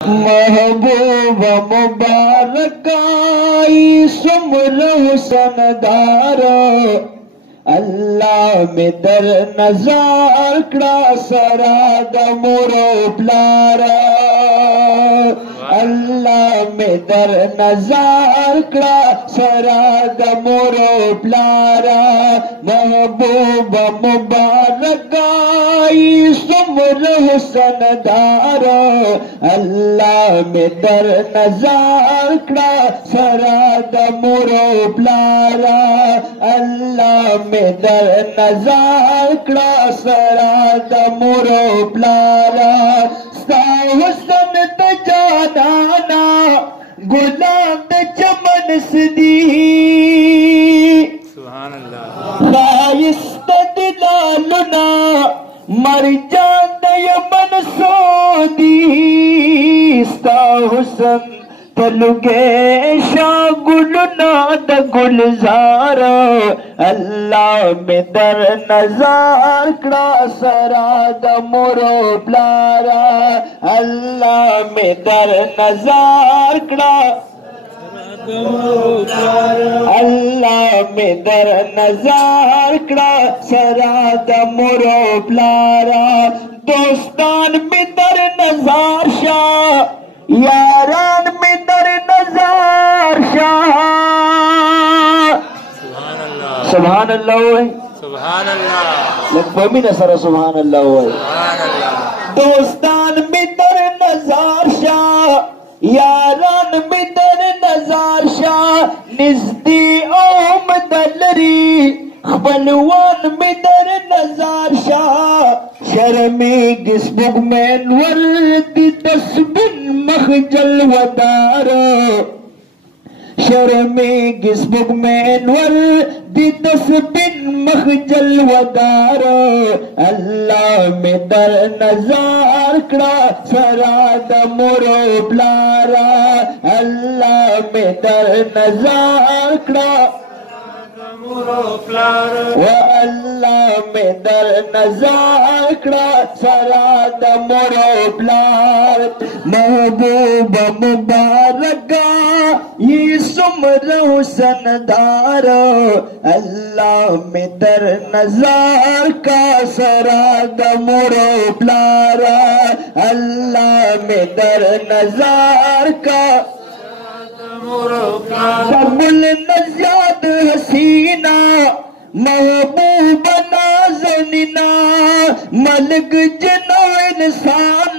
महबूब मुबारकाई सुमरहु सनदार अल्लाह में दर नजार कड़ा सराद मोरो प्लारा अल्लाह में दर नजार कड़ा सराद मोरो प्लारा महबूब मुबारकाई सुमरहु सनदार अल्लाह में दर नजार कड़ा सराद मोरो प्लारा अल्लाह में दर नजार कड़ा सराद मोरो प्लारा सा हुस्न तजाना गुलाम ते चमन सदी सुभान अल्लाह खाइस्त दिलालुना मर जांदे मन सोदी सा हुस्न तलुगे शाह गुलना द गुलजार अल्लाह में दर नजार कड़ा सराद मोरो प्लारा अल्लाह में दर नजार कड़ा अल्लाह में दर नजार कड़ा सराद मोरो प्लारा दोस्तान में दर नजार शाह यारान में दर नजार शाह सुभान अल्लाह सुभान अल्लाह लगभग सर सुभान अल्लाह दोस्तान में दर नजार शाह यारान में दर नजार शाह निज़दी ओम दलरी बलवान में दर नजार शाह शर्मी गिस्बुग में वर्दी तस्बिन मखजल वदार शर्मी गिस्बुग में वर्दी तस्बिन मखजल वदार अल्लाह में दर नजार कड़ा सराद मोरो प्लारा अल्लाह में दर नजार कड़ा अल्लाह में दर नजार कड़ा सराद मोरो प्लार महबूब मुबारका ये सुमरहु सनदार अल्लाह में दर नजार का सराद मोरो प्लारा अल्लाह में दर नजार का कबुल नज़ाद हसीना महबूब नाज़नीना मलिक जनो इंसान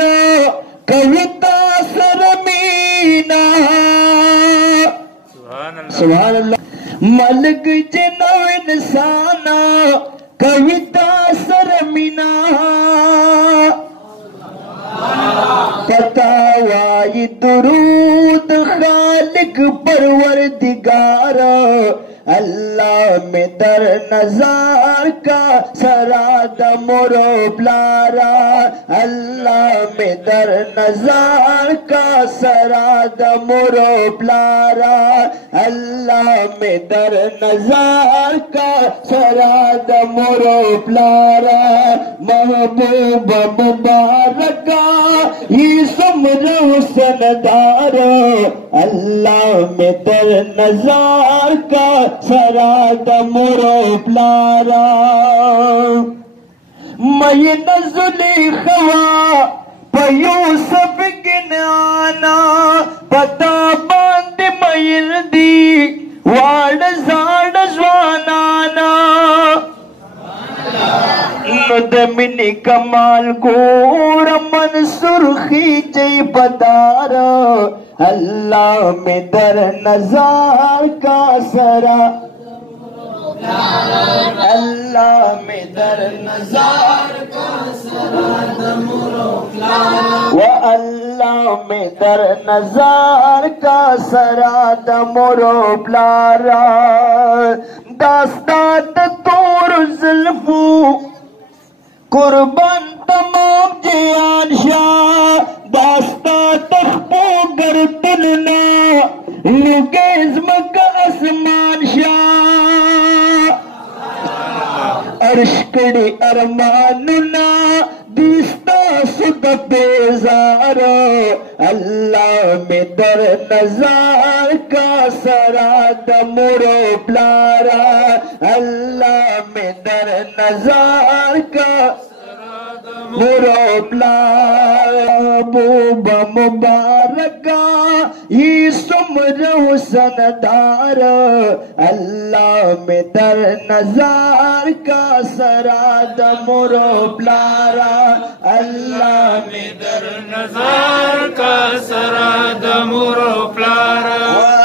कविता सरमीना सुभान अल्लाह मलिक जनो इंसान कविता सरमीना पतावाई दुरूद खालिक परवरदिगार अल्लाह में दर नजार का सराद मोरो प्लारा अल्लाह में दर नजार का सराद मोरो प्लारा अल्लाह में दर नजार का सराद मोरो प्लारा महबूब मुबारका ये सुमरहु सनदार अल्लाह में दर नजार का सराद मोरो प्लारा मैं नज़ुली खवा पयूसफ गिनाना पता बांध मयर दी वाड़ जाड़ ज्वानाना नदमिनी कमाल गोर मन सुर्खी जय पदार अल्लाह में दर नजार का सरा अल्लाह में दर नजार का सराद मोरो व अल्लाह में दर नजार का सराद मोरो प्लारा दास्तान तोर जुल्फू कुर्बान तमाम जियान शाह दास्ता तख्पो गर्दनना लुगेज़्म का आसमान शाह अर्श कड़ी अरमानुना दिस्ता सुद बेजार अल्लाह में दर नजार का सराद मुरो प्लारा, अल्लाह में दर नजार का मुरो प्लारा। बूब मुबारका ये सुमरहु सनदार, अल्लाह में दर नजार का सराद मुरो प्लारा, अल्लाह में दर नजार का सराद मुरो प्लारा,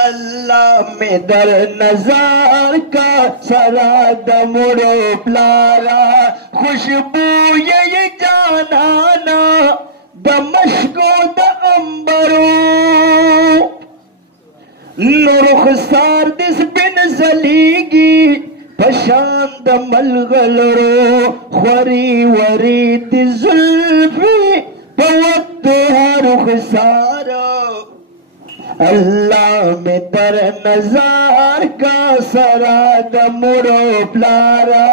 अल्लाह में दर नजार का सराद मुरो प्लारा। खुशबू ये जानाना दमश्को द अंबरो, नुरुखसार दिस बिन जलीगी पशांद मलगलरो, ख्वरी वरी दी जुल्फी पवत्तो रुखसारो, अल्लाह में दर नजार का सराद मुरो प्लारा,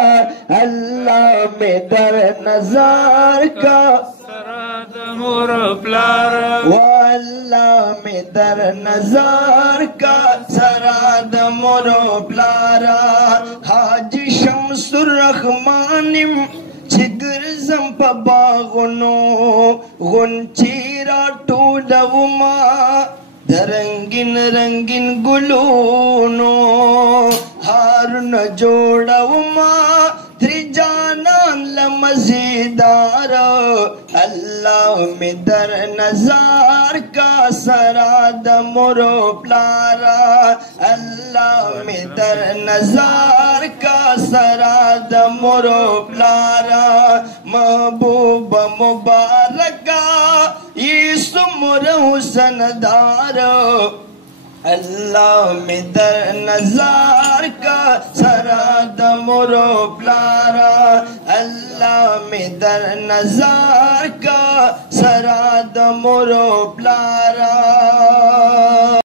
अल्लाह में दर नजार का सराद मुरो प्लारा, वो अल्लाह में दर नजार का सराद मुरो प्लारा। हाजी शमसुर रहमानिम चिगर जंप बागुनो गुंचीरा टूडवमा रंगिन रंगिन गुलूनो, हारुन जोड़वमा त्रिजानान लमज़ीदार, अल्लाह में दर नजार का सराद मुरो प्लारा, अल्लाह में दर नजार का सराद मुरो प्लारा। महबूब मुबारका ये सुमरहु सनदार, अल्लाह में दर नजार का सराद मुरो प्लारा, अल्लाह में दर नजार का सराद मुरो प्लारा।